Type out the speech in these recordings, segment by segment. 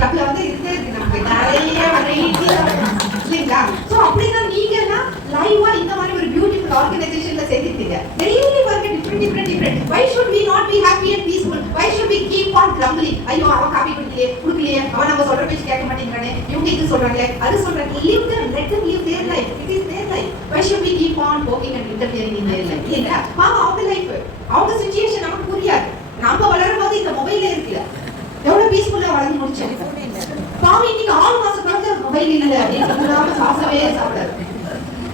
கிளப்ல வந்து இருக்கே இருக்கு நமக்கு. நிறைய வெரைட்டி இல்லைங்களா? ஸோ அப்படின்னா நீங்க எல்லாம் லைவா இந்த மாதிரி ஒரு பியூட்டிஃபுல் ஆர்கனைசேஷன்ல சேர்த்திருக்கீங்க daily work different different different why should we not be happy and peaceful why should we keep on grumbling ஐயோ அவன் காப்பி பண்ணலையே கொடுக்கலையே. அவன் நம்ம சொல்ற பேச்சு கேட்க மாட்டேங்கிறானே. இவங்க இது சொல்றாங்களே அது சொல்றாங்க. Live them let them live their life it is their life why should we keep on poking and interfering in their life இல்லைங்களா? பாவம் அவங்க லைஃப் அவங்க சுச்சுவேஷன் நமக்கு புரியாது. நம்ம வளரும் போது இந்த மொபைல்ல இருக்குல்ல எவ்வளவு பீஸ்ஃபுல்லா வளர்ந்து முடிச்சேன் பாவி இன்னைக்கு ஆறு மாசம் பிறகு மொபைல் இல்ல அப்படின்னு சாசவே சாப்பிடாது.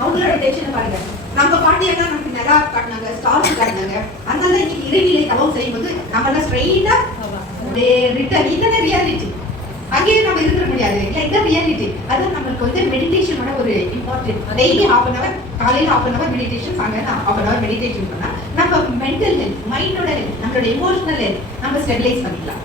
அவங்களோட டென்ஷன் பாருங்க. நம்ம பாட்டியெல்லாம் நமக்கு நிலா காட்டினாங்க ஸ்டார்ஸ் காட்டினாங்க. அதனால இன்னைக்கு இடைநிலை தவம் செய்யும்போது நம்ம எல்லாம் ஸ்ட்ரெயிட்டா ரிட்டர்ன் இதுதானே ரியாலிட்டி அங்கேயே நம்ம இருந்துட முடியாது. இல்லை இந்த ரியாலிட்டி அதான் நம்மளுக்கு வந்து மெடிடேஷனோட ஒரு important daily half an hour காலையில் ஹாஃப் அன் அவர் மெடிடேஷன் சாயங்காலம் ஹாஃப் அன் அவர் மெடிடேஷன் பண்ணால் நம்ம மென்டல் ஹெல்த் மைண்டோட ஹெல்த் நம்மளோட எமோஷனல் ஹெல்த் நம்ம ஸ்டெபிலைஸ் பண்ணிக்கலாம்.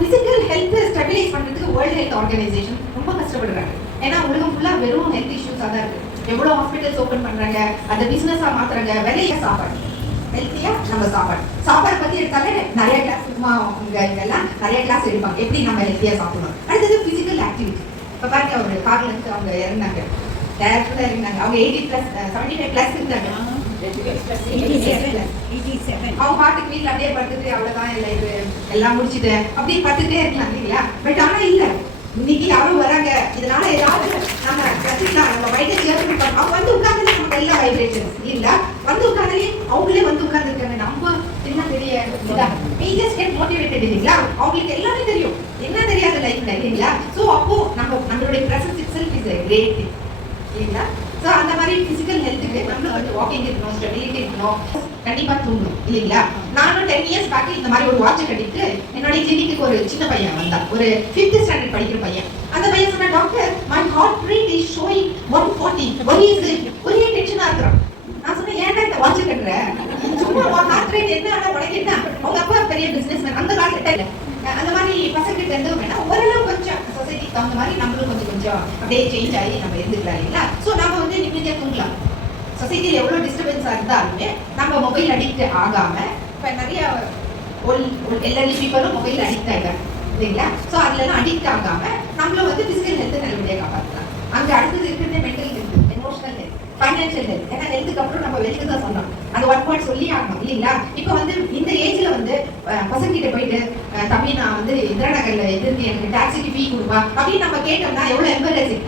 பிசிக்கல் ஹெல்த் ஸ்டெபிலைஸ் பண்றதுக்கு வேர்ல்ட் ஹெல்த் ஆர்கனைசேஷன் ரொம்ப கஷ்டப்படுறாங்க. ஏன்னா உலகம் ஃபுல்லா வெறும் ஹெல்த் இஷ்யூஸா தான் இருக்கு. எவ்வளவு ஹாஸ்பிட்டல்ஸ் ஓபன் பண்றாங்க அந்த பிசினஸா மாத்துறாங்க விலைய சாப்பாடு? ஹெல்த்தியா நம்ம சாப்பாடு. சாப்பாடு பத்தி எடுத்தாலே நிறைய கிளாஸ் சும்மா உங்க இங்கெல்லாம் நிறைய கிளாஸ் எடுப்பாங்க. எப்படி நம்ம ஹெல்த்தியா சாப்பிடணும்? அடுத்தது பிசிக்கல் ஆக்டிவிட்டி இப்போ பாருங்க ஒரு கார்ல இருந்து அவங்க இறந்தாங்க. டேரக்டா uh, இருந்தாங்க அவங்க eighty plus seventy five plus இருந்தாங்க. அவங்க பாட்டுக்கு வீட்டுல அப்படியே படுத்துட்டு அவ்வளவுதான் இல்ல இது எல்லாம் முடிச்சுட்டேன். அப்படியே படுத்துட்டே இருக்கலாம் இல்லைங்களா? பட் ஆனா இல்ல. இன்னைக்கு யாரும் வராங்க. இதனால ஏதாவது நம்ம கத்துக்கலாம். நம்ம வயிற்று சேர்த்து அவங்க வந்து உட்கார்ந்து நம்ம எல்லா வைப்ரேஷன்ஸ் இல்ல வந்து உட்கார்ந்து அவங்களே வந்து உட்கார்ந்துருக்காங்க. நம்ம என்ன பெரிய இதா? We just get motivated இல்லைங்களா? அவங்களுக்கு எல்லாமே தெரியும். என்ன தெரியாத லைஃப்ல இல்லைங்களா? சோ அப்போ நம்ம நம்மளுடைய presence itself is a இல்லைங்களா? சோ அந்த மாதிரி பிசிக்கல் நம்மளும் வந்து வாக்கிங் இருக்கணும் ஸ்டெபிலிட்டி இருக்கணும். கண்டிப்பா தூங்கணும் இல்லைங்களா? நானும் டென் இயர்ஸ் பேக் இந்த மாதிரி ஒரு வாட்ச் கட்டிட்டு என்னோட கிளினிக்கு ஒரு சின்ன பையன் வந்தான். ஒரு ஃபிஃப்த் ஸ்டாண்டர்ட் படிக்கிற பையன். அந்த பையன் சொன்னா doctor my heart rate is showing one forty ஒரே ஒரே டென்ஷனா இருக்கிறான். நான் சொன்னேன் ஏன்டா இந்த வாட்ச் கட்டுற? சும்மா உன் ஹார்ட் ரேட் என்ன? ஆனா உனக்கு என்ன? உங்க அப்பா பெரிய பிசினஸ் மேன் அந்த காலத்துல அந்த மாதிரி பசங்க கிட்ட இருந்து வேணா ஓரளவு கொஞ்சம் சொசைட்டிக்கு தகுந்த மாதிரி நம்மளும் கொஞ்சம் கொஞ்சம் அப்படியே சேஞ்ச் ஆகி நம்ம இருந்துக்கலாம் இல்லைங்களா? ஸோ நம்ம வந்து நிம்மதியா தூங்கலாம். சொசைட்டியில் எவ்வளோ டிஸ்டர்பன்ஸாக இருந்தாலுமே நம்ம மொபைல் அடிக்ட் ஆகாமல் இப்போ நிறைய ஒல் எல்லா பீப்புளும் மொபைல் அடிக்ட் ஆகிட்டாங்க இல்லைங்களா? ஸோ அதுலலாம் அடிக்ட் ஆகாமல் நம்மளும் வந்து பிசிக்கல் ஹெல்த்தை நல்லபடியாக காப்பாற்றலாம் அங்கே அடுத்தது இருக்கிறது mental health emotional health financial health ஏன்னா ஹெல்த்துக்கு அப்புறம் நம்ம வெளியில தான் சொன்னோம் அந்த ஒன் பாயிண்ட் சொல்லி ஆகணும் இல்லைங்களா? இப்போ வந்து இந்த ஏஜ்ல வந்து பசங்கிட்ட பசங்க போயிட்டு தம்பி நான் வந்து இந்திரா நகர்ல இருந்து எனக்கு டாக்ஸிக்கு ஃபீ கொடுப்பா அப்படின்னு நம்ம கேட்டோம்னா எவ்வளோ எம்பரசிங்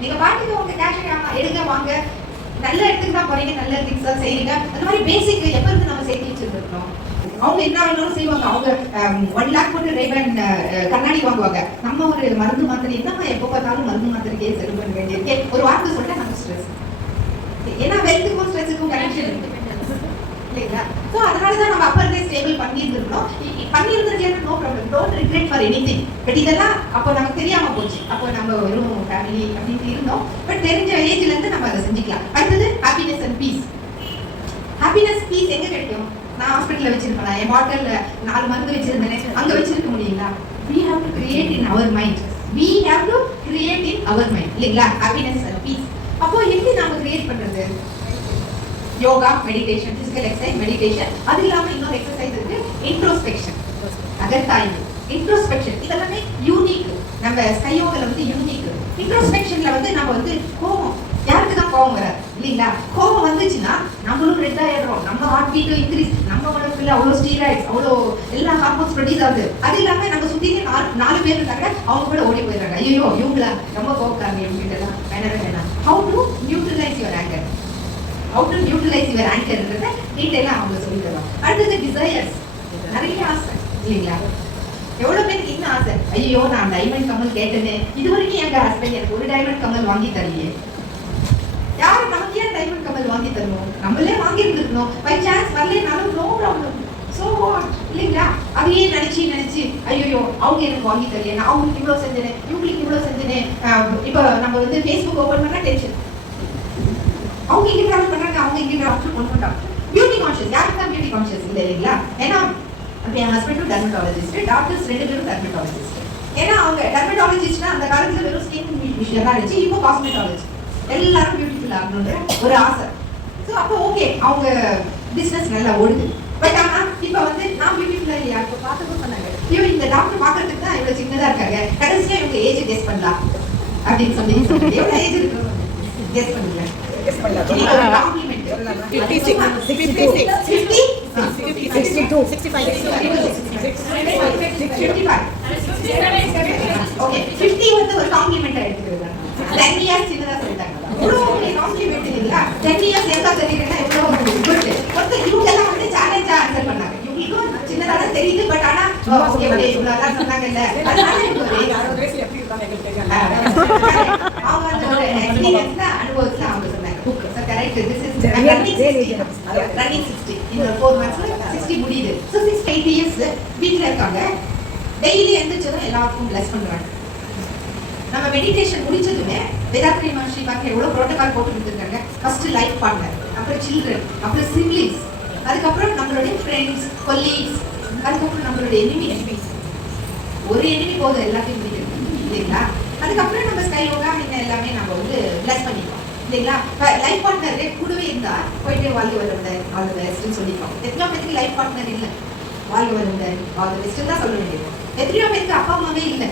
நீங்க பாட்டுக்கு உங்க கேஷ் எடுங்க வாங்க. நல்ல இடத்துக்கு தான் போறீங்க நல்ல திங்ஸ் தான் செய்றீங்க. அந்த மாதிரி பேசிக் எப்ப இருந்து நம்ம சேர்த்து வச்சிருக்கோம் அவங்க என்ன வேணாலும் செய்வாங்க. அவங்க um, ஒன் லேக் போட்டு ரேபன் uh, கண்ணாடி வாங்குவாங்க. நம்ம ஒரு மருந்து மாத்திரை என்ன எப்போ பார்த்தாலும் மருந்து மாத்திரைக்கே செலவு பண்ண வேண்டியிருக்கே ஒரு வார்த்தை சொல்லிட்டு நம்ம ஸ்ட்ரெஸ் ஏன்னா வெல்த்துக்கும் ஸ்ட்ரெஸ்ஸுக்கும் கனெக்ஷன் இருக்கு. இல்லைங்களா? ஸோ அதனால தான் நம்ம அப்பர் இருந்தே ஸ்டேபிள் பண்ணியிருந்திருக்கோம் பண்ணியிருந்திருக்கேன் no problem don't regret for anything but இதெல்லாம் அப்போ நமக்கு தெரியாமல் போச்சு. அப்போ நம்ம வெறும் ஃபேமிலி அப்படின்ட்டு இருந்தோம். பட் தெரிஞ்ச ஏஜ்லேருந்து நம்ம அதை செஞ்சுக்கலாம். அடுத்தது happiness and peace happiness peace எங்கே கிடைக்கும்? நான் ஹாஸ்பிட்டலில் வச்சிருப்பேன்? என் பாட்டில்ல நாலு மருந்து வச்சிருந்தேன். அங்கே வச்சிருக்க முடியுங்களா? We have to create in our mind we have to create in our mind இல்லைங்களா? ஹாப்பினஸ் அண்ட் பீஸ் அப்போ எப்படி நாம கிரியேட் பண்றது? Yoga meditation physical exercise meditation அது இல்லாமல் இன்னொரு எக்ஸசைஸ் இருக்கு இன்ட்ரோஸ்பெக்ஷன் அகத்தாய்வு இன்ட்ரோஸ்பெக்ஷன் இதெல்லாமே யூனிக் நம்ம ஸ்கையோகல வந்து யூனிக் இன்ட்ரோஸ்பெக்ஷன்ல வந்து நம்ம வந்து கோபம். யாருக்கு தான் கோபம் வராது? இல்லைங்களா? கோபம் வந்துச்சுன்னா நம்மளும் ரெட் ஆயிடுறோம் நம்ம ஹார்ட் பீட்டும் இன்க்ரீஸ் நம்ம உடம்புல அவ்வளோ ஸ்டீராய்ட்ஸ் அவ்வளோ எல்லா ஹார்மோன்ஸ் ப்ரொடியூஸ் ஆகுது. அது இல்லாமல் நம்ம சுற்றி நாலு நாலு பேர் இருந்தாங்க அவங்க கூட ஓடி போயிடுறாங்க. ஐயோ இவங்களா? ரொம்ப கோபக்காரங்க இவங்க வேணாம் வேணாம். How to neutralise your anger how to neutralise your ஆங்கர்ன்றத டீட்டெயிலாக அவங்க சொல்லி அடுத்தது டிசையர்ஸ் நிறைய ஆசை. இல்லைங்களா? எவ்வளவு பேருக்கு இன்னும் ஆசை? ஐயோ நான் டைமண்ட் கமல் கேட்டேனே. இது வரைக்கும் எங்க ஹஸ்பண்ட் எனக்கு ஒரு டைமண்ட் கமல் வாங்கி தரலையே. யார் நமக்கு ஏன் டைமண்ட் கமல் வாங்கி தரணும்? நம்மளே வாங்கி இருந்திருக்கணும். பை சான்ஸ் வரலனாலும் நோ ப்ராப்ளம் ஸோ இல்லைங்களா? அதையே நினைச்சு நினைச்சு ஐயோ அவங்க எனக்கு வாங்கி தரலையே. நான் அவங்களுக்கு இவ்வளோ செஞ்சேனே இவங்களுக்கு இவ்வளோ செஞ்சேனே. இப்போ நம்ம வந்து ஃபேஸ்புக் ஓப்பன் பண்ணா டென்ஷன் அவங்க இங்கே ட்ராவல் பண்றாங்க அவங்க இங்கே ட்ராவல் பண்ணுறாங்க பியூட்டி கான்ஷியஸ் யாருக்கு தான் பியூட்டி கான்ஷியஸ் இல்லை இல்லைங்களா? ஏன்னா அப்போ என் ஹஸ்பண்டும் டர்மட்டாலஜிஸ்ட் டாக்டர்ஸ் ரெண்டு பேரும் டர்மட்டாலஜிஸ்ட் ஏன்னா அவங்க டர்மட்டாலஜிஸ்ட்னா அந்த காலத்தில் வெறும் ஸ்கின் விஷயம் தான் இருந்துச்சு இப்போ காஸ்மெட்டாலஜி எல்லாரும் பியூட்டிஃபுல் ஆகணுன்ற ஒரு ஆசை. ஸோ அப்போ ஓகே அவங்க பிஸ்னஸ் நல்லா ஓடுது. பட் ஆனால் இப்போ வந்து நான் பியூட்டிஃபுல்லாக இல்லையா? இப்போ பார்த்தப்போ சொன்னாங்க. ஐயோ இந்த டாக்டர் பார்க்கறதுக்கு தான் இவ்வளோ சின்னதாக இருக்காங்க. கடைசியாக இவங்க ஏஜ் கெஸ் பண்ணலாம். அப்படின்னு சொல்லி எவ்வளோ ஏஜ் இருக்கு? கெஸ் பண்ணல. கெஸ் பண்ணலாம் compliment fifty six fifty 62. 65. 55. Okay. 50 வந்து ஒரு காம்ப்ளிமெண்ட் எடுத்துக்கிறது. 10 இயர்ஸ் அவங்க சொன்னாங்க. இந்த ஃபோர் மந்த்ஸில் சிக்ஸ்டி முடியுது. ஸோ சிக்ஸ் எயிட் இயர்ஸ் வீட்டில் இருக்காங்க. டெய்லி எந்திரிச்சதும் எல்லாருக்கும் பிளஸ் பண்ணுறாங்க நம்ம மெடிடேஷன் முடிச்சதுமே வேதாத்ரி மகர்ஷி பார்க்க எவ்வளோ ப்ரோட்டோகால் போட்டு கொடுத்துருக்காங்க. ஃபர்ஸ்ட் லைஃப் பார்ட்னர் அப்புறம் சில்ட்ரன் அப்புறம் சிப்ளிங்ஸ் அதுக்கப்புறம் நம்மளுடைய ஃப்ரெண்ட்ஸ் கொல்லீக்ஸ் அதுக்கப்புறம் நம்மளுடைய எனிமி எனிமிஸ் ஒரு எனிமி போதும் எல்லாத்தையும் முடிக்கிறது இல்லைங்களா? அதுக்கப்புறம் நம்ம ஸ்கை யோகா என்ன எல்லாமே நம்ம வந்து பிளஸ் பண்ணிப்போம். இல்லைங்களா? லைஃப் பார்ட்னரே கூடவே இருந்தா போயிட்டே வாழ்க வருந்தார் ஆல் பெஸ்ட்னு சொல்லிப்போம். எத்தனையோ பேருக்கு லைஃப் பார்ட்னர் இல்லை. வாழ்க வருந்தார் ஆல் பெஸ்ட்னு தான் சொல்ல வேண்டியது. எத்தனையோ பேருக்கு அப்பா அம்மாவே இல்லை.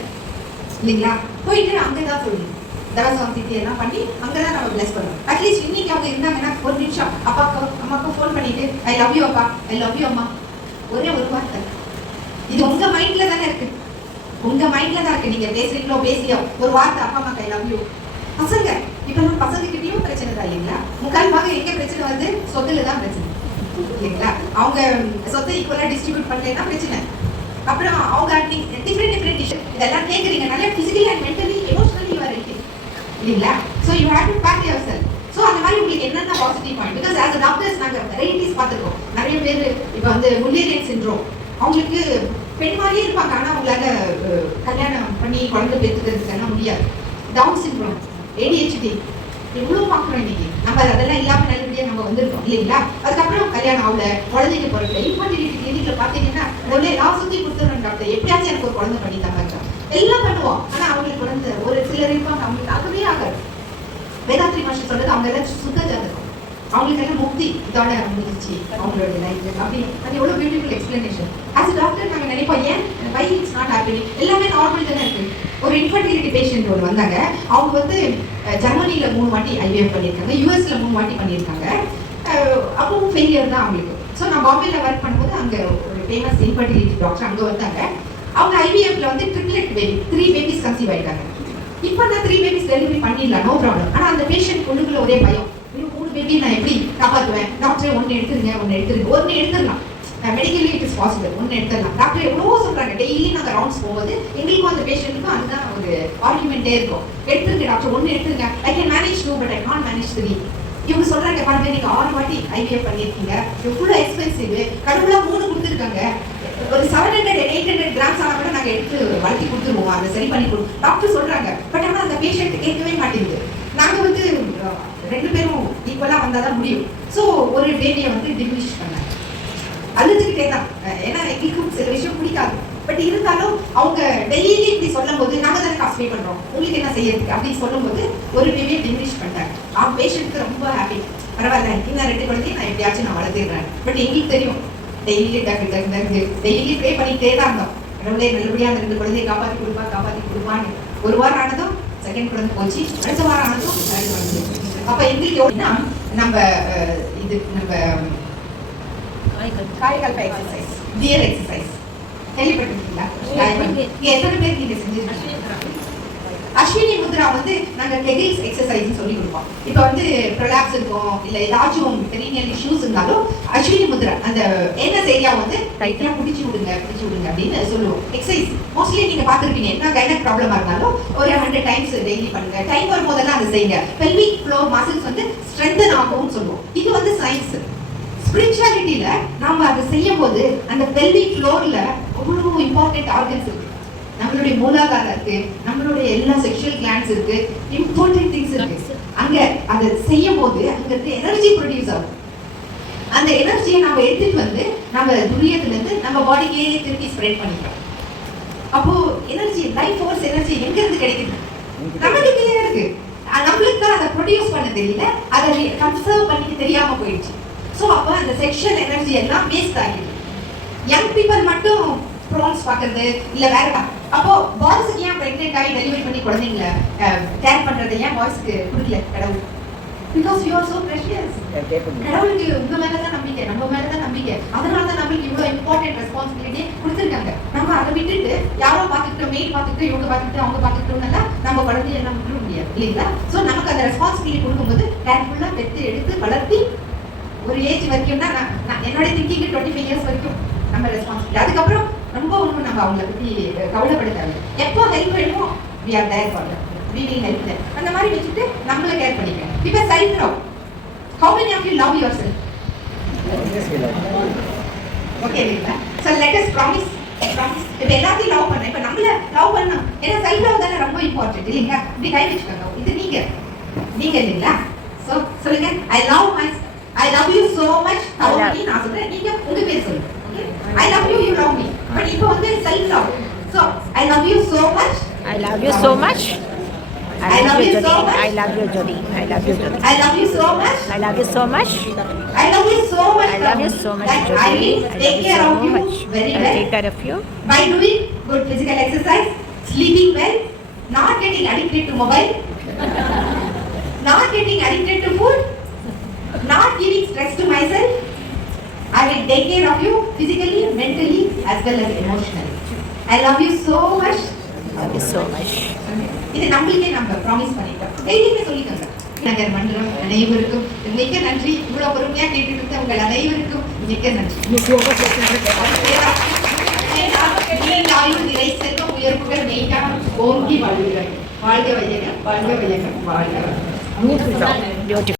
இல்லைங்களா? போயிட்டு அங்கே தான் சொல்லணும். தவசம் திட்டி எல்லாம் பண்ணி அங்கே தான் நம்ம பிளஸ் பண்ணுவோம் அட்லீஸ்ட் இன்னைக்கு அவங்க இருந்தாங்கன்னா ஒரு நிமிஷம் அப்பாக்கோ அம்மாக்கோ ஃபோன் பண்ணிட்டு ஐ லவ் யூ அப்பா. ஐ லவ் யூ அம்மா. ஒரே ஒரு வார்த்தை. இது உங்க மைண்ட்ல தானே இருக்கு. உங்க மைண்ட்ல தான் இருக்கு. நீங்க பேசுறீங்களோ பேசியோ ஒரு வார்த்தை அப்பா அம்மா ஐ லவ் யூ பசங்க இப்ப நம்ம பசங்ககிட்டயும் பிரச்சனை தான் இல்லைங்களா? முக்கால் பாக எங்க பிரச்சனை வந்து சொத்துல தான் பிரச்சனை இல்லைங்களா? அவங்க சொத்தை ஈக்குவலா டிஸ்ட்ரிபியூட் பண்ணலைன்னா பிரச்சனை. அப்புறம் அவங்க டிஃப்ரெண்ட் டிஃப்ரெண்ட் இஷ்யூ இதெல்லாம் கேட்குறீங்க நல்ல physically and mentally emotionally you are இல்லைங்களா? So you have to pack your cell so அந்த மாதிரி உங்களுக்கு என்னென்ன positive point because as a doctors நாங்கள் வெரைட்டிஸ் பார்த்துருக்கோம். நிறைய பேர் இப்போ வந்து முல்லேரியன் சின்ரோம் அவங்களுக்கு பெண் மாதிரியே இருப்பாங்க. ஆனால் அவங்களால கல்யாணம் பண்ணி குழந்தை பெற்றுக்கிறதுக்கெல்லாம் முடியாது. டவுன் சின்ரோம் ஏடிஹெச்டி எவ்வளோ பார்க்குறோம் இன்னைக்கு? நம்ம அதெல்லாம் இல்லாமல் நல்லபடியாக நம்ம வந்திருக்கோம். இல்லைங்களா? அதுக்கப்புறம் கல்யாணம் ஆகல குழந்தைக்கு பிறகு இன்ஃபர்டிலிட்டி கிளினிக்ல பார்த்தீங்கன்னா உடனே நான் சுற்றி கொடுத்துருவேன் டாக்டர். எப்படியாச்சும் எனக்கு ஒரு குழந்தை பண்ணி தாங்க எல்லாம் பண்ணுவோம். ஆனால் அவங்களுக்கு குழந்தை ஒரு சிலர் இருப்பாங்க அவங்களுக்கு ஆகவே ஆகாது. வேதாத்ரி மாஷம் சொல்றது அவங்க எல்லாம் சுத்த ஜாதகம். அவங்களுக்கு எல்லாம் முக்தி. இதோட முடிஞ்சிச்சு. அவங்களோட லைஃப் அப்படி அது எவ்வளோ பியூட்டிஃபுல் எக்ஸ்பிளனேஷன் ஆஸ் டாக்டர் நாங்கள் நினைப்போம் ஏன்? வை இட்ஸ் நாட் ஹாப்பினிங் எல்லாமே நார்மல் தானே இருக்கு. ஒரு இன்ஃபர்டிலிட்டி பேஷண்ட் ஒரு வந்தாங்க. அவங்க வந்து ஜெர்மனியில் மூணு வாட்டி ஐவிஎஃப் பண்ணியிருக்காங்க. யூஎஸில் மூணு வாட்டி பண்ணியிருக்காங்க. அப்பவும் ஃபெயிலியர் தான் அவங்களுக்கு. ஸோ நான் பாம்பேயில் ஒர்க் பண்ணும்போது அங்கே ஒரு ஃபேமஸ் இன்ஃபர்டிலிட்டி டாக்டர் அங்கே வந்தாங்க. அவங்க ஐவிஎஃப்ல வந்து triplet baby three babies conceive ஆயிட்டாங்க. இப்போ நான் த்ரீ பேபிஸ் டெலிவரி பண்ணிடலாம் நோ ப்ராப்ளம் ஆனால் அந்த பேஷண்ட் பொண்ணுக்குள்ள ஒரே பயம். இன்னும் மூணு பேபி நான் எப்படி காப்பாற்றுவேன் டாக்டர் ஒன்று எடுத்துருங்க ஒன்று எடுத்துருங்க. ஒன்று எடுத்துடலாம். மெடிக்கலி இட் இஸ் பாசிபிள் ஒன்று எடுத்துடலாம். டாக்டர் எவ்வளவோ சொல்கிறாங்க டெய்லி நாங்கள் ரவுண்ட்ஸ் போகுது எங்களுக்கும் அந்த பேஷண்ட்டுக்கும் அதுதான் ஒரு ஆர்குமெண்ட்டே இருக்கும். எடுத்துருங்க டாக்டர் ஒன்று எடுத்துருங்க. I can manage two but I not manage three இவங்க சொல்கிறாங்க பாருங்க நீங்கள் ஆறு வாட்டி ஐவிஎஃப் பண்ணியிருக்கீங்க. எவ்வளோ எக்ஸ்பென்சிவ் கடவுளாக மூணு கொடுத்துருக்காங்க. ஒரு seven hundred eight hundred grams ஆனால் கூட நாங்கள் எடுத்து வளர்த்தி கொடுத்துருவோம். அதை சரி பண்ணி கொடுப்போம் டாக்டர் சொல்கிறாங்க பட் ஆனால் அந்த பேஷண்ட் கேட்கவே மாட்டேங்குது. நாங்கள் வந்து ரெண்டு பேரும் ஈக்குவலாக வந்தால் தான் முடியும். ஸோ ஒரு பேபியை வந்து டிமினிஷ் பண்ணாங்க அழுதுகிட்டே தான். ஏன்னா எங்களுக்கும் சில விஷயம் பிடிக்காது. பட் இருந்தாலும் அவங்க டெய்லி இப்படி சொல்லும் போது நாங்கள் தானே காசு பே பண்ணுறோம் உங்களுக்கு என்ன செய்யறதுக்கு அப்படின்னு சொல்லும்போது ஒரு பேபியை டிமினிஷ் பண்ணிட்டாங்க ஆ பேஷண்ட்க்கு ரொம்ப ஹாப்பி பரவாயில்ல இன்னும் ரெண்டு குழந்தையும் நான் எப்படியாச்சும் நான் வளர்த்துடுறேன் பட் எங்களுக்கு தெரியும் டெய்லி டக்கு டக்கு டக்கு டெய்லி ப்ரே பண்ணிக்கிட்டே தான் இருந்தோம். கடவுளே நல்லபடியாக அந்த ரெண்டு குழந்தையை காப்பாற்றி கொடுப்பா காப்பாற்றி கொடுப்பான்னு. ஒரு வாரம் ஆனதும் செகண்ட் குழந்தை போச்சு. அடுத்த வாரம் ஆனதும் third குழந்தை அப்ப எப்படின்னா நம்ம இது நம்ம காயகல்ப எக்ஸசைஸ் டியர் எக்ஸசைஸ் கேள்விப்பட்டிருக்கீங்களா? எத்தனை பேர் நீங்க செஞ்சிருக்கீங்க? அஸ்வினி முத்ரா வந்து நாங்க கெகில்ஸ் எக்ஸசைஸ் சொல்லி கொடுப்போம். இப்போ வந்து ப்ரொலாப்ஸ் இருக்கும் இல்ல ஏதாச்சும் பெரியல் இஷ்யூஸ் இருந்தாலும் அஸ்வினி முத்ரா அந்த என்ன ஏரியா வந்து டைட்டா பிடிச்சி விடுங்க பிடிச்சி விடுங்க அப்படின்னு சொல்லுவோம். எக்ஸசைஸ் மோஸ்ட்லி நீங்க பார்த்துருப்பீங்க என்ன கைனக் ப்ராப்ளமா இருந்தாலும் ஒரு ஹண்ட்ரட் டைம்ஸ் டெய்லி பண்ணுங்க. டைம் வரும்போதெல்லாம் அதை செய்யுங்க. பெல்விக் ஃப்ளோர் மசில்ஸ் வந்து ஸ்ட்ரென்தன் ஆகும்னு சொல்லுவோம். இது வந்து சயின்ஸ் ஸ்பிரிச்சுவாலிட்டியில நாம அதை செய்யும் போது அந்த பெல்விக் ஃப்ளோர்ல அவ்வளோ இம்பார்ட்டன்ட் ஆர்கன்ஸ் இருக்கு. நம்மளுடைய மூலாதாரம் இருக்கு நம்மளுடைய எல்லா செக்ஷுவல் கிளான்ஸ் இருக்கு இம்பார்ட்டன்ட் திங்ஸ் இருக்கு. அங்க அதை செய்யும் போது அங்க இருந்து எனர்ஜி ப்ரொடியூஸ் ஆகும். அந்த எனர்ஜியை நம்ம எடுத்துட்டு வந்து நம்ம துரியத்துல இருந்து நம்ம பாடிக்கே திருப்பி ஸ்ப்ரெட் பண்ணிக்கிறோம். அப்போ எனர்ஜி லைஃப் ஃபோர்ஸ் எனர்ஜி எங்க இருந்து கிடைக்குது? நம்மகிட்டே இருக்கு. நம்மளுக்கு தான் அதை ப்ரொடியூஸ் பண்ண தெரியல அதை கன்சர்வ் பண்ணிக்க தெரியாம போயிடுச்சு. ஸோ அப்போ அந்த செக்ஷுவல் எனர்ஜி எல்லாம் வேஸ்ட் ஆகிடுது. யங் பீப்புள் மட்டும் ப்ரான்ஸ் பார்க்கறது இல்லை வேற அப்போ பாய்ஸுக்கு ஏன் பிரெக்னென்ட் ஆகி டெலிவரி பண்ணி குழந்தைங்கள கேர் பண்றது ஏன் பாய்ஸ்க்கு கொடுக்கல கடவுள்? Because you are so precious கடவுளுக்கு உங்க மேல தான் நம்பிக்கை நம்ம மேல தான் நம்பிக்கை. அதனால தான் நம்மளுக்கு இவ்வளவு இம்பார்ட்டன்ட் ரெஸ்பான்சிபிலிட்டி கொடுத்துருக்காங்க. நம்ம அதை விட்டுட்டு யாரோ பார்த்துக்கிட்டு மெயில் பார்த்துக்கிட்டு இவங்க பார்த்துக்கிட்டு அவங்க பார்த்துக்கிட்டோம்னால நம்ம குழந்தைய எல்லாம் விட்டுற முடியாது இல்லைங்களா? ஸோ நமக்கு அந்த ரெஸ்பான்சிபிலிட்டி கொடுக்கும்போது கேர்ஃபுல்லா பெற்று எடுத்து வளர்த்தி ஒரு ஏஜ் வரைக்கும்னா நான் நான் என்னோட திங்கிங் டுவெண்ட்டி ஃபைவ் இயர்ஸ் வரைக்கும் நம்ம ரெஸ்பான்சிபிலிட்டி அதுக்கப்புறம் ரொம்ப ஒன்றும் நம்ம அவங்கள பத்தி கவலைப்பட தேவை எப்போ ஹெல்ப் வேணுமோ we are there for will help them அந்த மாதிரி வச்சுட்டு நம்மள கேர் பண்ணிக்கணும் இப்போ self love how many of you love yourself okay so let us promise promise இப்போ எல்லாத்தையும் லவ் பண்ணேன் இப்போ நம்மள லவ் பண்ணணும். ஏன்னா செல்ஃப் லவ் தானே ரொம்ப இம்பார்ட்டன்ட் இல்லைங்களா? இப்படி கை வச்சுக்கோங்க. இது நீங்க. நீங்க இல்லைங்களா? ஸோ சொல்லுங்க. I love my I love you so much நான் சொல்றேன். நீங்க உங்க பேர் சொல்லுங்க. I love you you love me but இப்போ வந்து self love so I love you so much I love you so much. I, love, you, Jody. so much. I love you, Jody. I love you, Jody. I love you so much I love you so much. I love you so much. I love you so much, That Jody. I will I take love you care of so you much. very I'll well take care of you. by doing good physical exercise, sleeping well, not getting addicted to mobile, not getting addicted to food, not giving stress to myself. I will take care of you physically, mentally, as well as emotionally. I love you so much. Love you so much. இது நம்மளுக்கே நம்ம promise பண்ணிட்டோம் டெய்லியுமே சொல்லிக்கோங்க நகர் மண்டலம் அனைவருக்கும் மிக்க நன்றி இவ்வளவு பொறுமையா கேட்டுட்டு உங்கள் அனைவருக்கும் மிக்க நன்றி நிறை செல்வம் உயர்வுகள் மெய்ஞானம் ஓங்கி வாழ்கிறார்கள் வாழ்க வையகம் வாழ்க வையகம் வாழ்க.